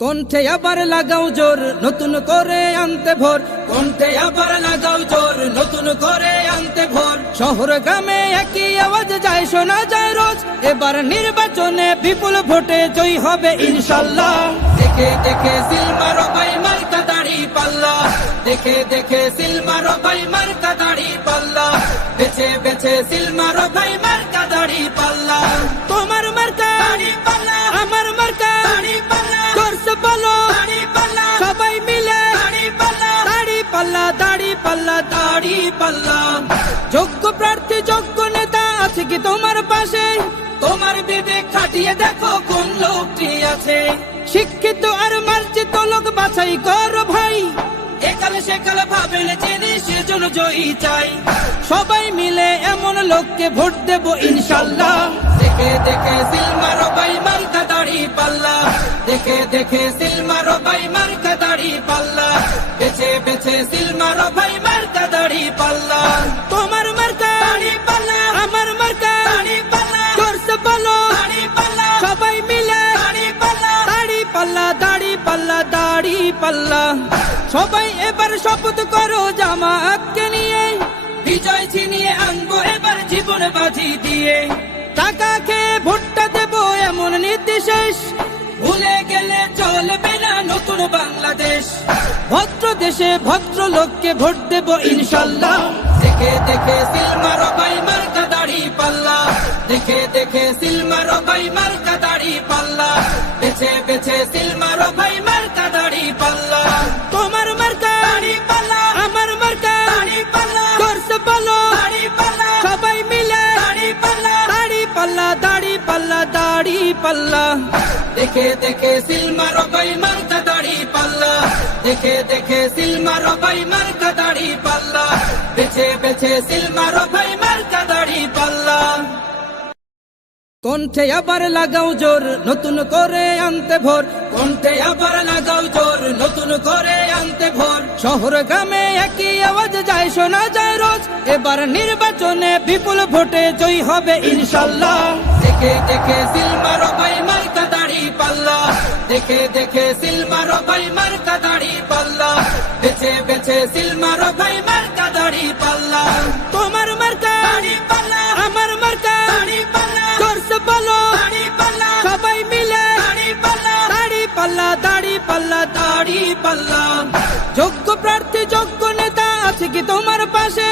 কণ্ঠে আবার লাগাও জোর নতুন করে আনতে ভোর, কণ্ঠে আবার লাগাও জোর নতুন করে আনতে ভোর। শহর গ্রামে একই আওয়াজ যায় শোনা যায় রোজ, এবার নির্বাচনে বিপুল ভোটে জয়ী হবে ইনশাল্লাহ। দেখে দেখে সিল মারো ভাই মার্কা দাড়ি পাল্লা, দেখে দেখে সিল মারো ভাই মার্কা দাড়ি পাল্লা, বেছে বেছে সিল মারো ভাই মার্কা দাড়ি পাল্লা। তোমার মার্কা দাড়ি পাল্লা, আমার মার্কা দাড়ি পাল্লা, জোরসে বলো দাড়ি পাল্লা, সবাই মিলে দাড়ি পাল্লা, দাড়ি পাল্লা, দাড়ি পাল্লা, দাড়ি পাল্লা। যোগ্য প্রার্থী যোগ্য নেতা আছে কি তোমার পাশে? তোমার বিবেক খাটিয়ে দেখো কোন লোকটি আছে। শিক্ষিত আর মার্জিত লোক বাছাই করো ভাই, একাল সেকাল ভাবেন জেনে সেজন্য জয়ী চাই। সবাই মিলে এমন লোককে ভোট দেব ইনশাল্লাহ। দেখে দেখে সিল মারো ভাই মার্কা দাড়ি পাল্লা, দেখে দেখে সিল মারো ভাই মার্কা দাড়ি পাল্লা, বেছে বেছে সিল মারো ভাই মার্কা দাড়ি পাল্লা। তোমার মার্কা দাড়ি পাল্লা, আমার মার্কা দাড়ি পাল্লা, জোরসে বলো দাড়ি পাল্লা, সবাই মিলে দাড়ি পাল্লা, দাড়ি পাল্লা, দাড়ি পাল্লা, দাড়ি পাল্লা। সবাই এবার শপথ করো জামাতকে নিয়ে, বিজয় ছিনিয়ে আনবো এবার জীবন বাজি দিয়ে। টাকা খেয়ে ভোটটা দেবো এমন নীতি শেষ, ভুলে গেলে চলবে না নতুন বাংলাদেশ। ভদ্র দেশে ভদ্র লোককে ভোট দেব ইনশাল্লাহ। দেখে দেখে সিল মারো ভাই মার্কা দাড়ি পাল্লা, দেখে দেখে সিল মারো ভাই মার্কা দাড়ি পাল্লা, বেছে বেছে সিল মারো ভাই মার্কা দাড়ি পাল্লা। তোমার মার্কা দাড়ি পাল্লা, আমার মার্কা দাড়ি পাল্লা, জোরসে বলো দাড়ি পাল্লা, সবাই মিলে দাড়ি পাল্লা, দাড়ি পাল্লা, দাড়ি পাল্লা, দাড়ি পাল্লা। দেখে দেখে সিল মারো ভাই মার্কা দাড়ি পাল্লা, দেখে দেখে সিল মারো ভাই মার্কা দাড়ি পাল্লা, বেছে বেছে সিল মারো ভাই মার্কা দাড়ি পাল্লা। কণ্ঠে আবার লাগাও জোর নতুন করে আনতে ভোর, কণ্ঠে আবার লাগাও জোর নতুন করে আনতে ভোর। শহর গ্রামে একই আওয়াজ যায় শোনা যায় রোজ, এবার নির্বাচনে বিপুল ভোটে জয়ী হবে ইনশাল্লাহ। দেখে দেখে সিল মারো ভাই মার্কা দাড়ি পাল্লা, দেখে দেখে সিল মারো ভাই মার্কা দাড়ি পাল্লা, বেছে বেছে সিল মারো ভাই মার্কা দাড়ি পাল্লা। তোমার মার্কা দাড়ি পাল্লা, আমার মার্কা দাড়ি পাল্লা, জোরসে বলো দাড়ি পাল্লা, সবাই মিলে দাড়ি পাল্লা, দাড়ি পাল্লা, দাড়ি পাল্লা, দাড়ি পাল্লা। যোগ্য প্রার্থী যোগ্য নেতা আছে কি তোমার পাশে?